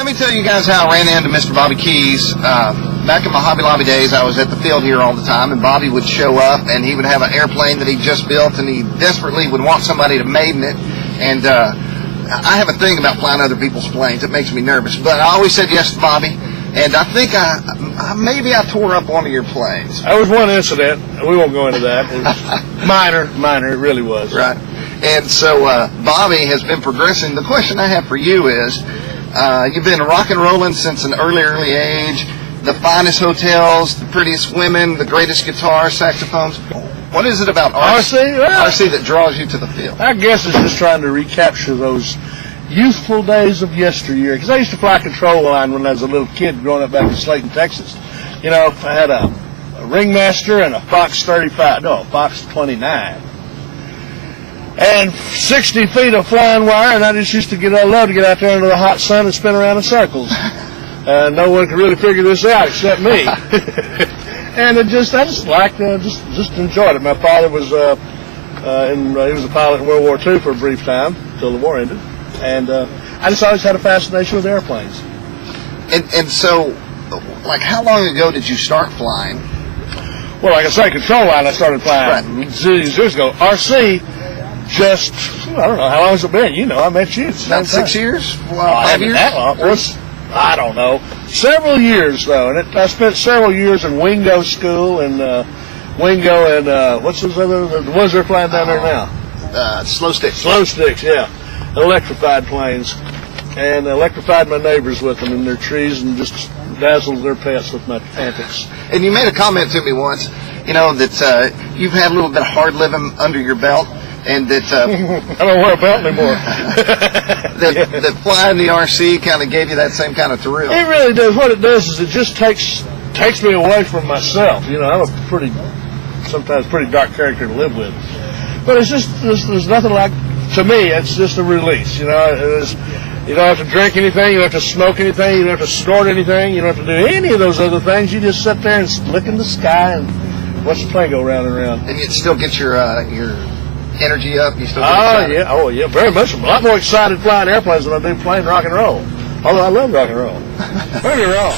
Let me tell you guys how I ran into Mr. Bobby Keys. Back in my Hobby Lobby days, I was at the field here all the time, and Bobby would show up, and he would have an airplane that he just built, and he desperately would want somebody to maiden it. And I have a thing about flying other people's planes. It makes me nervous, but I always said yes to Bobby. And I think maybe I tore up one of your planes. There was one incident. We won't go into that. It was minor. It really was. Right. And so Bobby has been progressing. The question I have for you is, you've been rock and rolling since an early age. The finest hotels, the prettiest women, the greatest guitars, saxophones. What is it about RC? RC that draws you to the field? I guess it's just trying to recapture those youthful days of yesteryear. Because I used to fly control line when I was a little kid growing up back in Slayton, Texas. You know, I had a Ringmaster and a Fox 29. And 60 feet of flying wire, and I just used to love to get out there into the hot sun and spin around in circles. No one could really figure this out except me. And I just liked just enjoyed it. My father was he was a pilot in World War II for a brief time until the war ended, and I just always had a fascination with airplanes. And so, like, how long ago did you start flying? Well, like I say, control line I started flying years ago. RC, just I don't know how long has it been. You know, I met you. About 6 years. Well, 5 years. That long. I don't know. Several years, though. And I spent several years in Wingo school and Wingo and what's those other, the ones they're flying down there now? Slow sticks. Slow sticks, yeah. Electrified planes. And electrified my neighbors with them in their trees and just dazzled their pets with my antics. And you made a comment to me once, you know, that you've had a little bit of hard living under your belt. And that I don't wear a belt anymore. that flying the RC kind of gave you that same kind of thrill. It really does. What it does is it just takes me away from myself. You know, I'm sometimes pretty dark character to live with. But it's just there's nothing like, to me, it's just a release. You know, you don't have to drink anything, you don't have to smoke anything, you don't have to snort anything, you don't have to do any of those other things. You just sit there and look in the sky and watch the plane go round and round. And you still get your energy up? You still oh yeah, very much. I'm a lot more excited flying airplanes than I do playing rock and roll. Although I love rock and roll. Don't get me wrong.